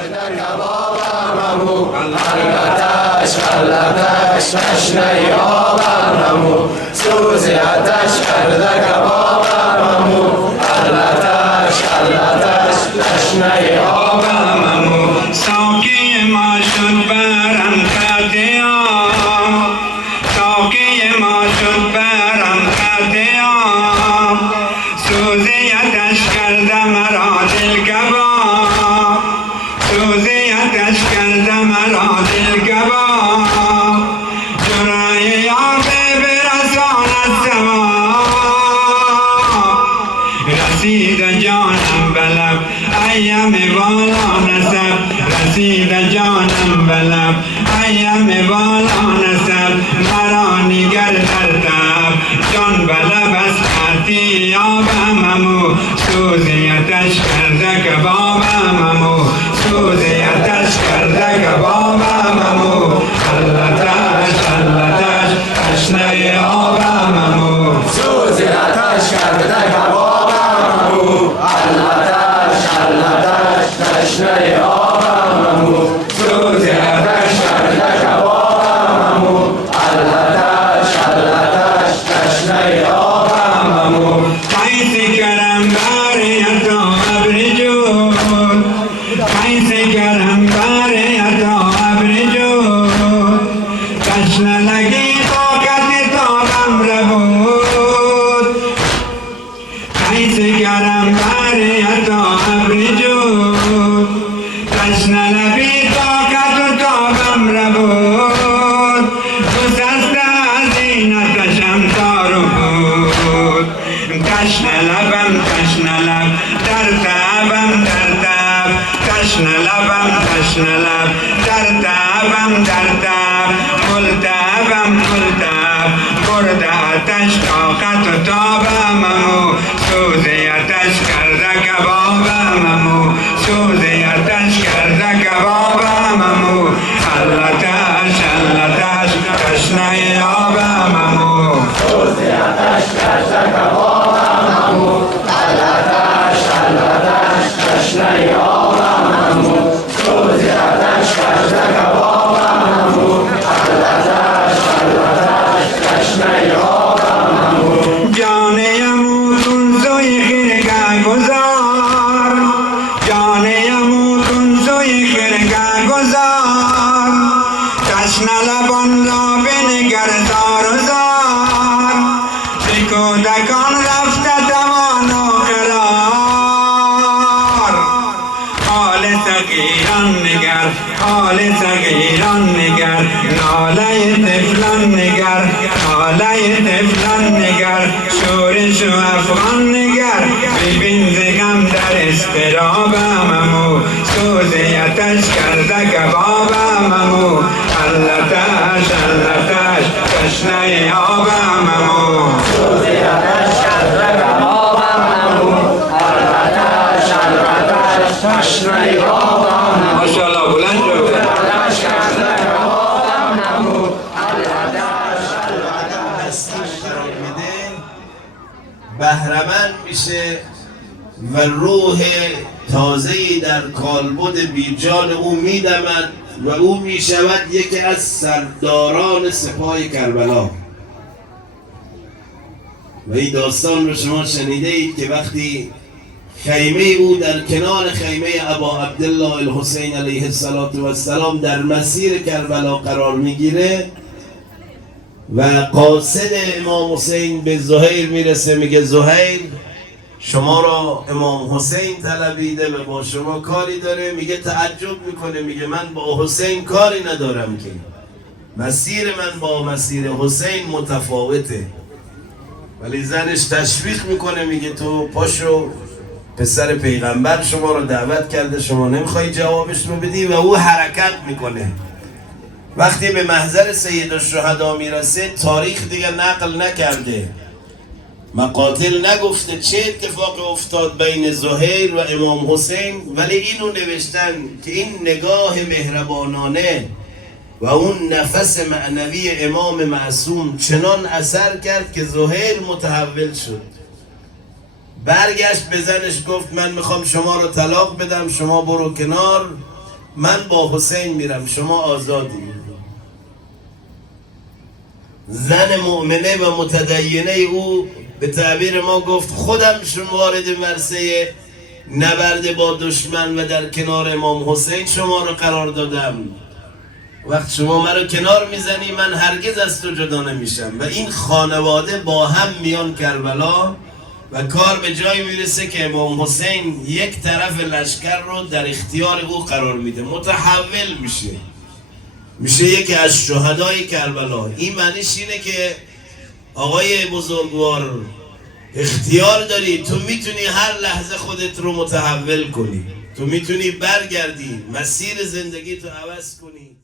کرده کبابمو علتش علتش تشنه آبمو سوزی آتش کرده کبابمو علتش علتش تشنه آبمو ساقی ما شد برم خطی آب ساقی ما شد برم خطی آب سوزی آتش کرده مرا دل کباب سوزی آتش کرده مرا دل کباب جرعه آب برساند ثواب رسید جانم به لب ایم بالا نسب رسید جانم به لب ایم بالا نسب مرا نگر در تب جان به لب از خطی آبممو سوزی آتش کرده کبابممو سوزی آتش کرده کبابممو علتش علتش تشنه آبممو سوزی آتش کرده کبابمو علتش علتش تشنه آبمو سوزی آتش کرده کبابمو علتش علتش تشنه آبمو کیسه کرم باری تو ابر جود کیسه کرم باری تو ابر جود تشنه لگی طاقت تابم ربود کیسه کرم باری تو ابر جود تشنه لبی طاقت تابم ربود گسسته از این آتشم تارو بود تشنه لبم تشنه لب در تبم در تب تشنه لبم تشنه لب در تبم در تب ملتبم ملتب برده آتش طاقت و تابممو سوزی آتش کرده کبابممو سوزی آتش کرده کبابممو علتش علتش تشنه آبممو سوزی آتش کرده کبابمو علتش علتش تشنه آبمو سوزی آتش کرده کبابمو علتش علتش تشنه آبمو جانیمو کنزوی خرگه گذار جانیمو کنزوی خرگه گذار تشنه لبان را بنگر زار و زار ز کودکان رفته توان و قرار حال صغیران نگر حال صغیران نگر ناله طفلان نگر ناله طفلان نگر شورش و افغان نگر ببین ز غم در اضطرابممو سوزی آتش کرده کبابممو علتش علتش تشنه آبممو سوزی آتش کرده کبابمو علتش علتش تشنه آبمو ماشاءالله بلند شو آتش کرده کبابمو علتش علتش تشنه میده بهره‌مند میشه و روح تازه‌ای در کالبد بیجان او میدمد و او میشود یکی از سرداران سپاه کربلا. و این داستان رو شما شنیده اید که وقتی خیمه او در کنار خیمه ابا عبدالله الحسین علیه السلام در مسیر کربلا قرار میگیره و قاصد امام حسین به زهیر میرسه، میگه زهیر شما را امام حسین طلبیده و با شما کاری داره. میگه تعجب میکنه، میگه من با حسین کاری ندارم که مسیر من با مسیر حسین متفاوته. ولی زنش تشویق میکنه، میگه تو پاشو پسر پیغمبر شما رو دعوت کرده، شما نمیخوای جوابش رو بدی. و او حرکت میکنه. وقتی به محضر سید الشهدا میرسه تاریخ دیگه نقل نکرده، مقاتل نگفته چه اتفاقی افتاد بین زهیر و امام حسین، ولی اینو نوشتن که این نگاه مهربانانه و اون نفس معنوی امام معصوم چنان اثر کرد که زهیر متحول شد. برگشت به زنش گفت من میخوام شما رو طلاق بدم، شما برو کنار. من با حسین میرم شما آزادی. زن مؤمنه و متدینه او به تعبیر ما گفت خودم شما وارد مرسه نبرد با دشمن و در کنار امام حسین شما رو قرار دادم. وقت شما من رو کنار میزنی من هرگز از تو جدا نمیشم. و این خانواده با هم میان کربلا و کار به جای میرسه که امام حسین یک طرف لشکر رو در اختیار او قرار میده، متحول میشه یکی از شهدای کربلا. این معنیش اینه که آقای بزرگوار اختیار داری، تو میتونی هر لحظه خودت رو متحول کنی، تو میتونی برگردی مسیر زندگی تو عوض کنی.